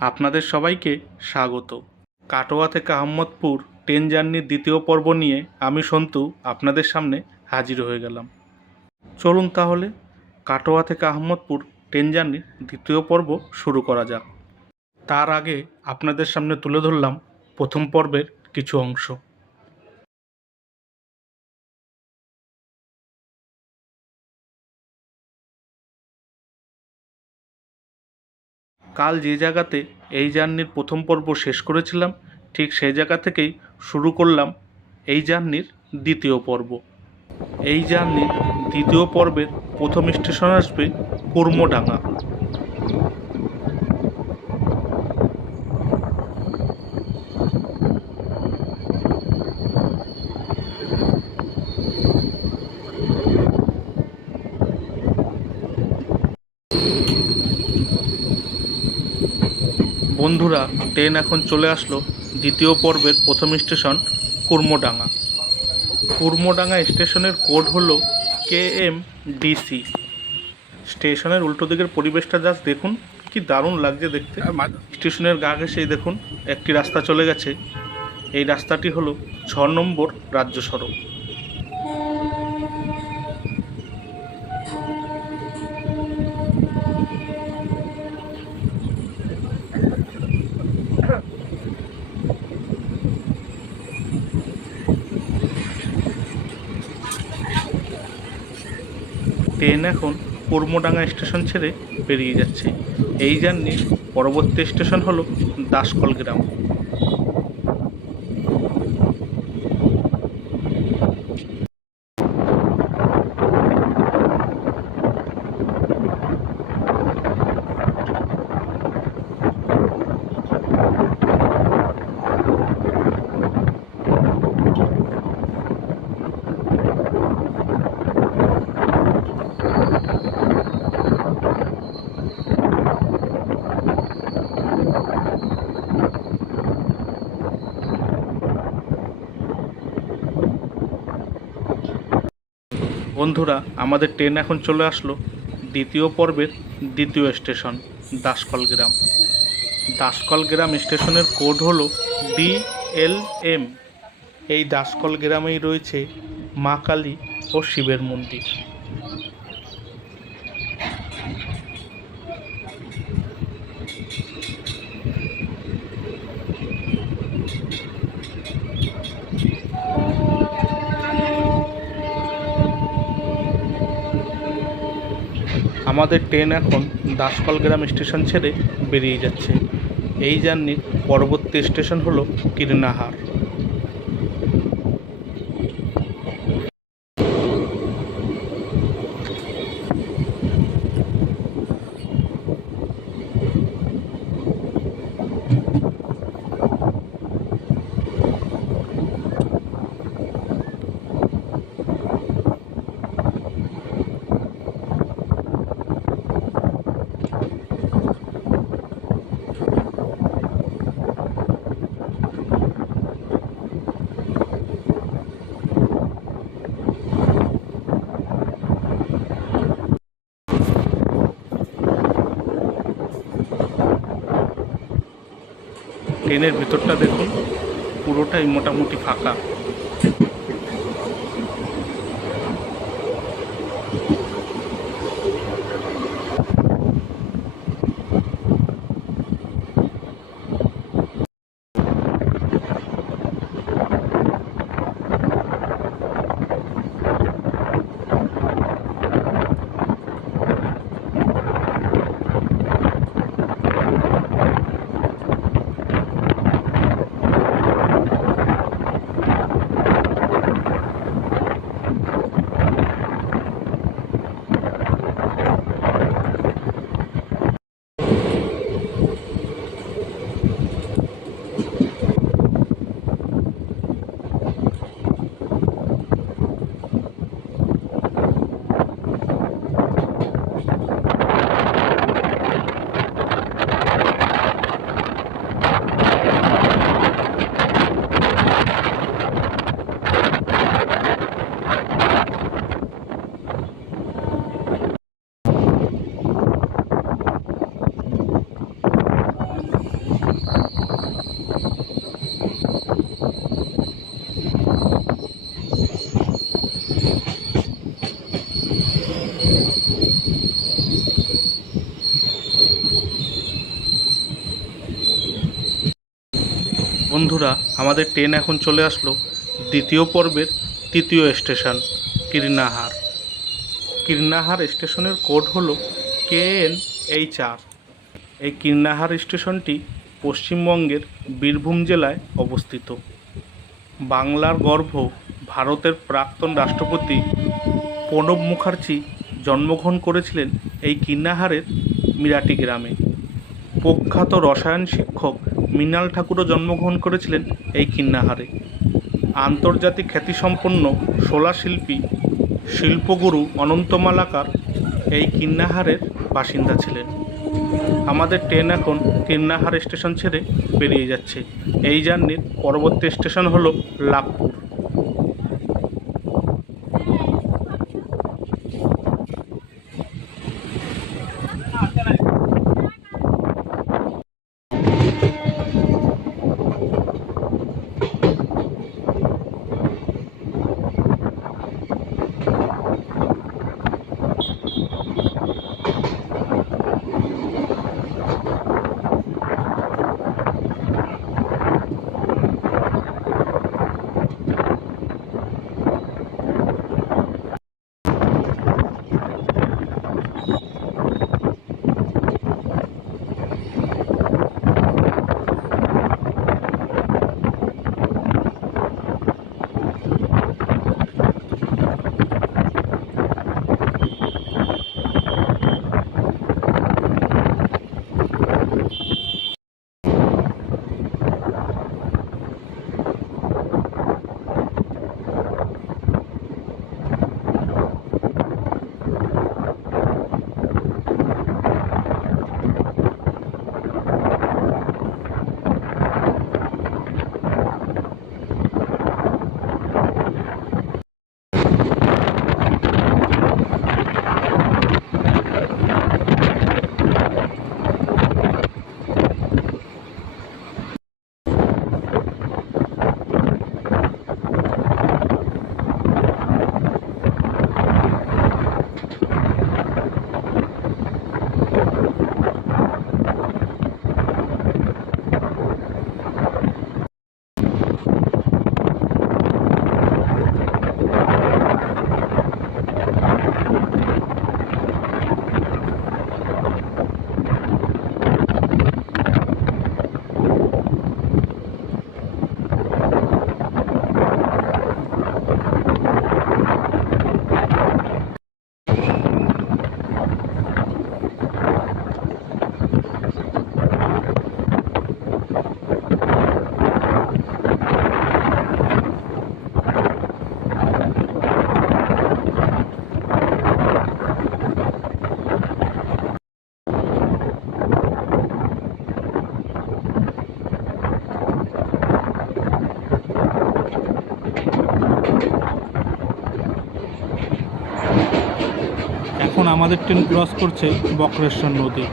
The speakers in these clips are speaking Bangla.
আপনাদের সবাইকে স্বাগত। কাটোয়া থেকে আহম্মদপুর ট্রেন জার্নির দ্বিতীয় পর্ব নিয়ে আমি সন্তু আপনাদের সামনে হাজির হয়ে গেলাম। চলুন তাহলে কাটোয়া থেকে আহম্মদপুর ট্রেন জার্নির দ্বিতীয় পর্ব শুরু করা যাক। তার আগে আপনাদের সামনে তুলে ধরলাম প্রথম পর্বের কিছু অংশ। কাল যে জায়গাতে এই জার্নির প্রথম পর্ব শেষ করেছিলাম, ঠিক সেই জায়গা থেকেই শুরু করলাম এই জার্নির দ্বিতীয় পর্ব। এই জার্নির দ্বিতীয় পর্বের প্রথম স্টেশন আসবে কুর্মডাঙ্গা বন্ধুরা ট্রেন এখন চলে আসলো দ্বিতীয় পর্বের প্রথম স্টেশন কুর্মডাঙ্গা। কুর্মডাঙ্গা স্টেশনের কোড হলো কে এম ডিসি স্টেশনের উল্টো দিকের পরিবেশটা জাস্ট দেখুন কি দারুণ লাগছে দেখতে। স্টেশনের গা ঘেসেই দেখুন একটি রাস্তা চলে গেছে। এই রাস্তাটি হলো ছ নম্বর রাজ্য সড়ক। এখন কুর্মডাঙ্গা স্টেশন ছেড়ে বেরিয়ে যাচ্ছে। এই জার্নির পরবর্তী স্টেশন হলো দাসকল গ্রাম। বন্ধুরা, আমাদের ট্রেন এখন চলে আসলো দ্বিতীয় পর্বের দ্বিতীয় স্টেশন, দাসকল গ্রাম। দাসকল গ্রাম স্টেশনের কোড এল এম। এই দাসকল গ্রামেই রয়েছে মা কালী ও শিবের মন্দির। আমাদের ট্রেন এখন দাসকল গ্রাম স্টেশন ছেড়ে বেরিয়ে যাচ্ছে। এই জার্নির পরবর্তী স্টেশন হলো কীর্ণাহার। ট্রেনের ভেতরটা দেখুন পুরোটাই মোটামুটি ফাঁকা। বন্ধুরা, আমাদের ট্রেন এখন চলে আসলো দ্বিতীয় পর্বের তৃতীয় স্টেশন, কীর্ণাহার। কীর্ণাহার স্টেশনের কোড হলো কে এন এইচ আর এই কীর্ণাহার স্টেশনটি পশ্চিমবঙ্গের বীরভূম জেলায় অবস্থিত। বাংলার গর্ভ ভারতের প্রাক্তন রাষ্ট্রপতি প্রণব মুখার্জি জন্মগ্রহণ করেছিলেন এই কীর্ণাহারের মিরাটি গ্রামে। প্রখ্যাত রসায়ন শিক্ষক মৃণাল ঠাকুরও জন্মগ্রহণ করেছিলেন এই কিন্নাহারে। আন্তর্জাতিক খ্যাতিসম্পন্ন শোলা শিল্পী শিল্পগুরু অনন্তমালাকার এই কিন্নাহারের বাসিন্দা ছিলেন। আমাদের ট্রেন এখন কিন্নাহার স্টেশন ছেড়ে বেরিয়ে যাচ্ছে। এই জার্নির পরবর্তী স্টেশন হলো লাভপুর। আমাদের ট্রেন ক্রস করছে বক্রেশ্বর নদী।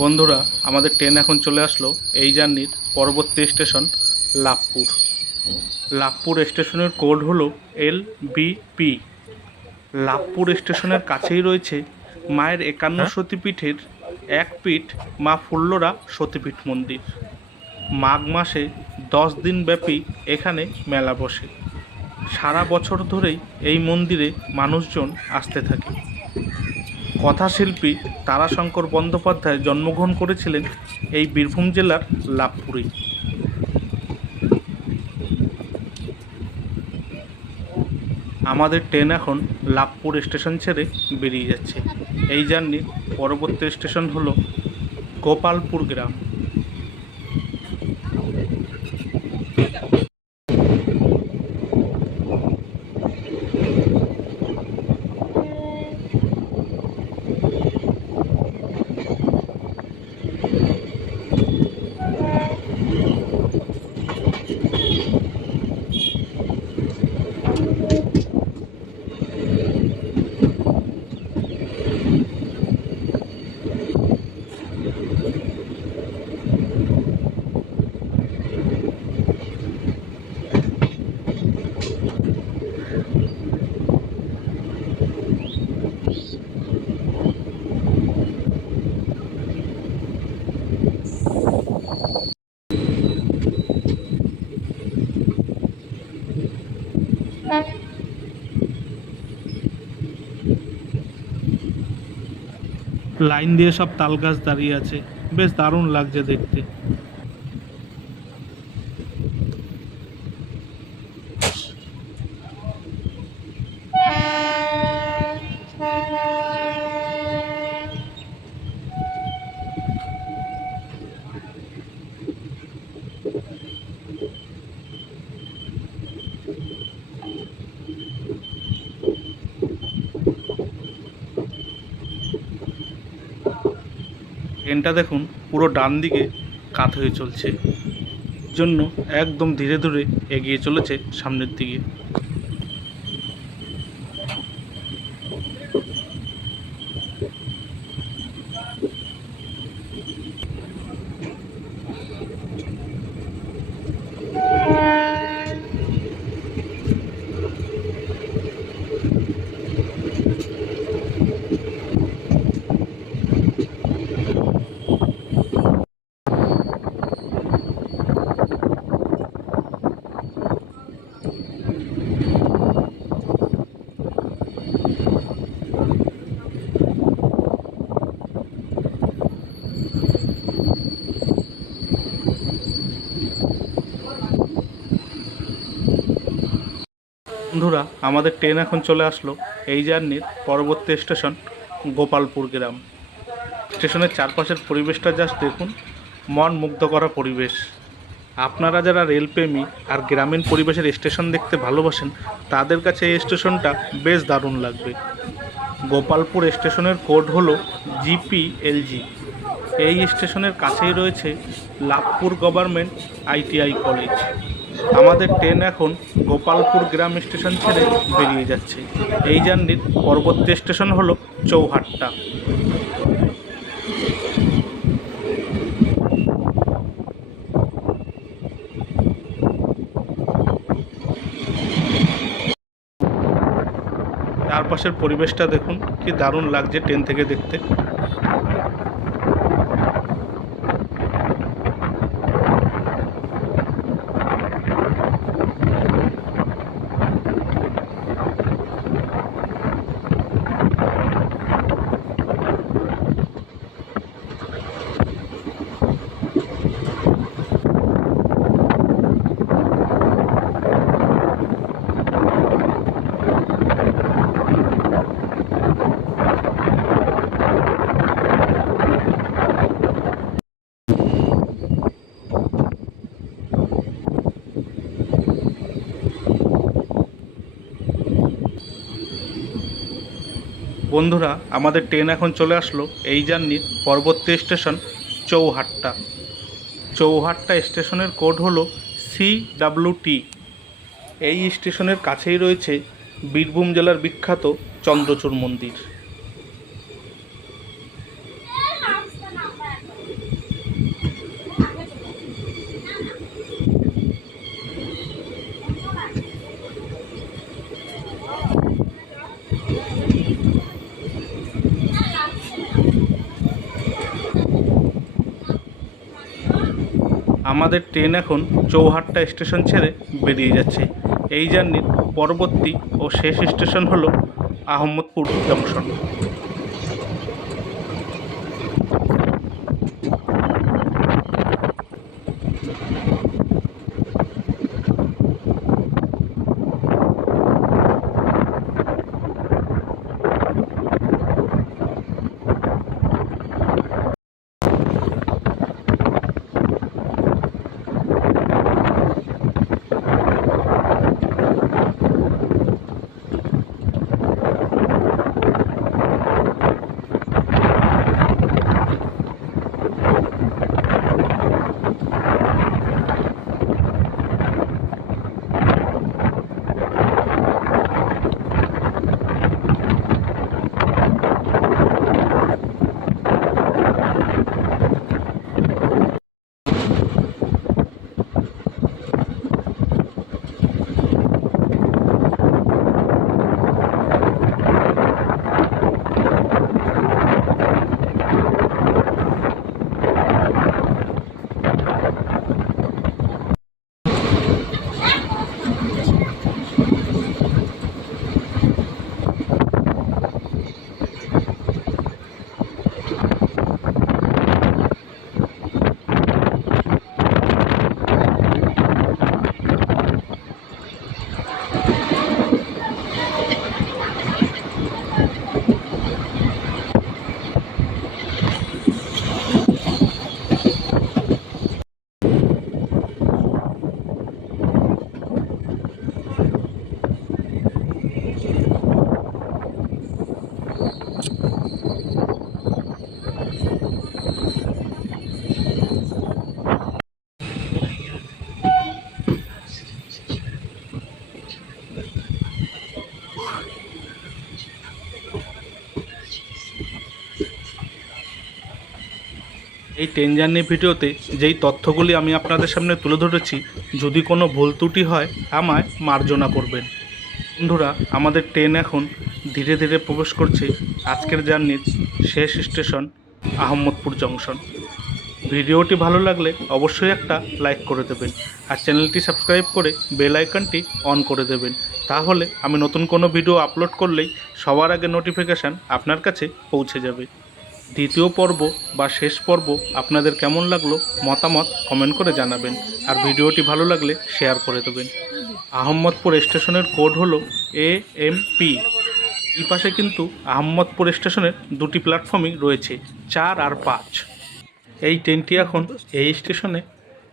বন্ধুরা আমাদের ট্রেন এখন চলে আসলো এই জার্নির পরবর্তী স্টেশন লাভপুর। লাভপুর স্টেশনের কোড হলো এল বিপি লাভপুর স্টেশনের কাছেই রয়েছে মায়ের একান্ন সতীপীঠের এক পীঠ মা ফুল্লরা সতীপীঠ মন্দির। মাঘ মাসে দশ দিন ব্যাপী এখানে মেলা বসে। সারা বছর ধরেই এই মন্দিরে মানুষজন আসতে থাকে। কথাশিল্পী তারাশঙ্কর বন্দ্যোপাধ্যায় জন্মগ্রহণ করেছিলেন এই বীরভূম জেলার লাভপুরে। আমাদের ট্রেন এখন লাভপুর স্টেশন ছেড়ে বেরিয়ে যাচ্ছে। এই জার্নির পরবর্তী স্টেশন হলো গোপালপুর গ্রাম। লাইন দিয়ে সব তাল গাছ দাঁড়িয়ে আছে। বেশ দারুণ লাগছে দেখতে। ট্রেনটা দেখুন পুরো ডান দিকে কাত হয়ে চলছে। জন্য একদম ধীরে ধীরে এগিয়ে চলেছে সামনের দিকে। বন্ধুরা, আমাদের ট্রেন এখন চলে আসলো এই জার্নির পরবর্তী স্টেশন গোপালপুর গ্রাম। স্টেশনের চারপাশের পরিবেশটা জাস্ট দেখুন, মন মুগ্ধ করা পরিবেশ। আপনারা যারা রেলপ্রেমী আর গ্রামীণ পরিবেশের স্টেশন দেখতে ভালোবাসেন, তাদের কাছে এই স্টেশনটা বেশ দারুণ লাগবে। গোপালপুর স্টেশনের কোড হলো জিপিএলজি। এই স্টেশনের কাছেই রয়েছে লাভপুর গভর্নমেন্ট আইটিআই কলেজ। আমাদের ট্রেন এখন গোপালপুর গ্রাম স্টেশন ছেড়ে বেরিয়ে যাচ্ছে। এই জার্নির পরবর্তী স্টেশন হলো চৌহাট্টা। চারপাশের পরিবেশটা দেখুন, কি দারুণ লাগছে ট্রেন থেকে দেখতে। বন্ধুরা, আমাদের ট্রেন এখন চলে আসলো এই জার্নির পরবর্তী স্টেশন চৌহাট্টা। চৌহাট্টা স্টেশনের কোড হলো সি টি এই স্টেশনের কাছেই রয়েছে বীরভূম জেলার বিখ্যাত চন্দ্রচূড় মন্দির। আমাদের ট্রেন এখন চৌহাট্টা স্টেশন ছেড়ে বেরিয়ে যাচ্ছে। এই জার্নির পরবর্তী ও শেষ স্টেশন হলো আহমদপুর জংশন। ট্রেন জার্নি ভিডিওতে যেই তথ্যগুলি আমি আপনাদের সামনে তুলে ধরেছি, যদি কোনো ভুল ত্রুটি হয়, আমায় মার্জনা করবেন। বন্ধুরা, আমাদের ট্রেন এখন ধীরে ধীরে প্রবেশ করছে আজকের জার্নির শেষ স্টেশন আহমদপুর জংশন। ভিডিওটি ভালো লাগলে অবশ্যই একটা লাইক করে দেবেন আর চ্যানেলটি সাবস্ক্রাইব করে বেল আইকনটি অন করে দেবেন। তাহলে আমি নতুন কোনো ভিডিও আপলোড করলেই সবার আগে নোটিফিকেশান আপনার কাছে পৌঁছে যাবে। দ্বিতীয় পর্ব বা শেষ পর্ব আপনাদের কেমন লাগল মতামত কমেন্ট করে জানাবেন। আর ভিডিওটি ভালো লাগলে শেয়ার করে দেবেন। আহম্মদপুর স্টেশনের কোড হলো এ এম পি এই পাশে কিন্তু আহম্মদপুর স্টেশনের দুটি প্ল্যাটফর্মই রয়েছে, চার আর পাঁচ। এই ট্রেনটি এখন এই স্টেশনে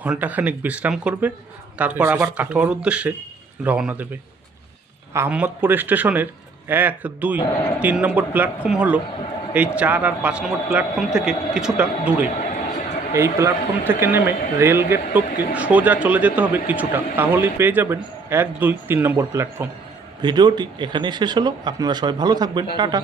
ঘন্টাখানেক বিশ্রাম করবে, তারপর আবার কাটোয়ার উদ্দেশ্যে রওনা দেবে। আহম্মদপুর স্টেশনের এক, দুই, তিন নম্বর প্ল্যাটফর্ম হলো এই চার আর পাঁচ নম্বর প্ল্যাটফর্ম থেকে কিছুটা দূরে। এই প্ল্যাটফর্ম থেকে নেমে রেলগেট টপকে সোজা চলে যেতে হবে কিছুটা। তাহলেই পেয়ে যাবেন এক, দুই, তিন নম্বর প্ল্যাটফর্ম ভিডিওটি এখানেই শেষ হলো। আপনারা সবাই ভালো থাকবেন। টাটা।